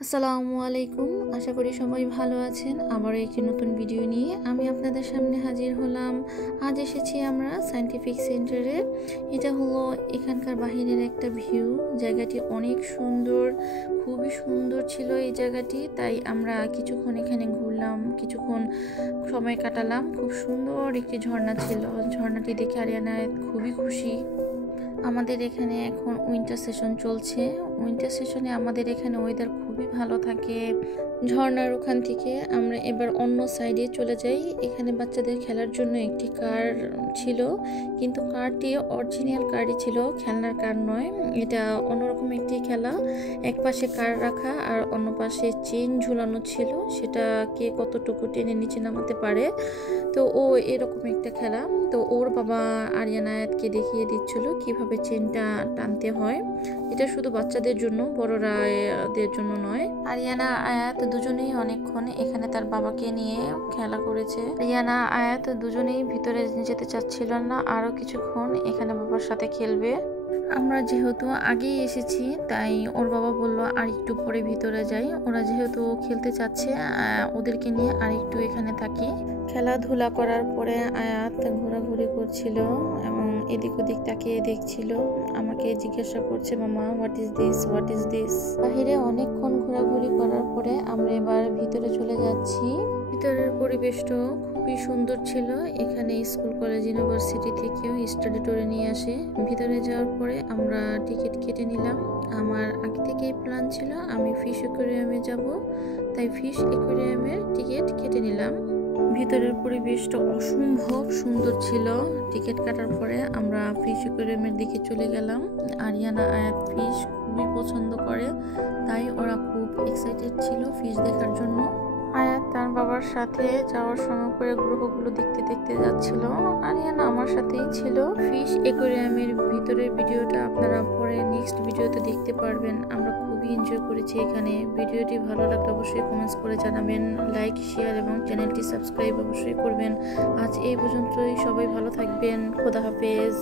আসসালামু আলাইকুম। আশা করি সবাই ভালো আছেন। আবারও একটি নতুন ভিডিও নিয়ে আমি আপনাদের সামনে হাজির হলাম। আজ এসেছি আমরা সায়েন্টিফিক সেন্টারে। এটা হলো এখানকার বাহিরের একটা ভিউ। জায়গাটি অনেক সুন্দর, খুবই সুন্দর ছিল এই জায়গাটি। তাই আমরা কিছুক্ষণ এখানে ঘুরলাম, কিছুক্ষণ সময় কাটালাম। খুব সুন্দর একটি ঝর্ণা ছিল। ঝর্ণাটি দেখে আরিয়ানা খুবই খুশি। আমাদের এখানে এখন উইন্টার সেশন চলছে। উইন্টার সেশনে আমাদের এখানে ওয়েদার খুবই ভালো থাকে। ঝর্ণার ওখান থেকে আমরা এবার অন্য সাইডে চলে যাই। এখানে বাচ্চাদের খেলার জন্য একটি কার ছিল, কিন্তু কারটি অরিজিনাল কারই ছিল, খেলনার কার নয়। এটা অন্যরকম একটি খেলা। এক পাশে কার রাখা আর অন্য পাশে চেন ঝুলানো ছিল, সেটা কে কতটুকু টেনে নিচে নামাতে পারে। তো ও এরকম একটা খেলা। তো ওর বাবা আরিয়ান আয়াতকে দেখিয়ে দিচ্ছিল কিভাবে চেনটা টানতে হয়। এটা শুধু বাচ্চাদের জন্য, বড়রাদের জন্য নয়। আরিয়ানা আয়াত দুজনেই অনেকক্ষণ এখানে তার বাবাকে নিয়ে খেলা করেছে। আরিয়ানা আয়াত দুজনেই ভিতরে যেতে চাচ্ছিল না, আরো কিছুক্ষণ এখানে বাবার সাথে খেলবে। আমরা যেহেতু আগেই এসেছি তাই ওর বাবা বলল আর একটু পরে ভিতরে যাই। ওরা যেহেতু খেলতে চাচ্ছে, ওদেরকে নিয়ে আর একটু এখানে থাকি। খেলাধুলা করার পরে আয়াত ঘোরাঘুরি করছিল এবং এদিক ওদিক তাকিয়ে দেখছিল। আমাকে জিজ্ঞাসা করছে, মামা what is this, what is this. বাহিরে অনেকক্ষণ ঘোরাঘুরি করার পরে আমরা এবার ভিতরে চলে যাচ্ছি। ভিতরের পরিবেশটা খুবই সুন্দর ছিল। এখানে স্কুল, কলেজ, ইউনিভার্সিটি থেকেও স্টাডি ট্যুরে নিয়ে আসে। ভিতরে যাওয়ার পরে আমরা টিকিট কেটে নিলাম। আমার আগে থেকেই প্ল্যান ছিল আমি ফিশ অ্যাকোয়ারিয়ামে যাব, তাই ফিশ অ্যাকোয়ারিয়ামের টিকিট কেটে নিলাম। ভিতরের পরিবেশটা অসম্ভব সুন্দর ছিল। টিকিট কাটার পরে আমরা ফিশ অ্যাকোয়ারিয়ামের দিকে চলে গেলাম। আরিয়ানা আয়াত ফিশ খুবই পছন্দ করে, তাই ওরা খুব এক্সাইটেড ছিল ফিশ দেখার জন্য। আয়াত তার বাবার সাথে যাওয়ার সময় করে গ্রহগুলো দেখতে দেখতে যাচ্ছিল। আরিয়ানা আমার সাথেই ছিল। ফিশ অ্যাকোয়ারিয়ামের ভিতরের ভিডিওটা আপনারা পরে নেক্সট ভিডিওতে দেখতে পারবেন। আমরা খুবই এনজয় করেছি এখানে। ভিডিওটি ভালো লাগলে অবশ্যই কমেন্টস করে জানাবেন, লাইক, শেয়ার এবং চ্যানেলটি সাবস্ক্রাইব অবশ্যই করবেন। আজ এই পর্যন্তই। সবাই ভালো থাকবেন। খোদা হাফেজ।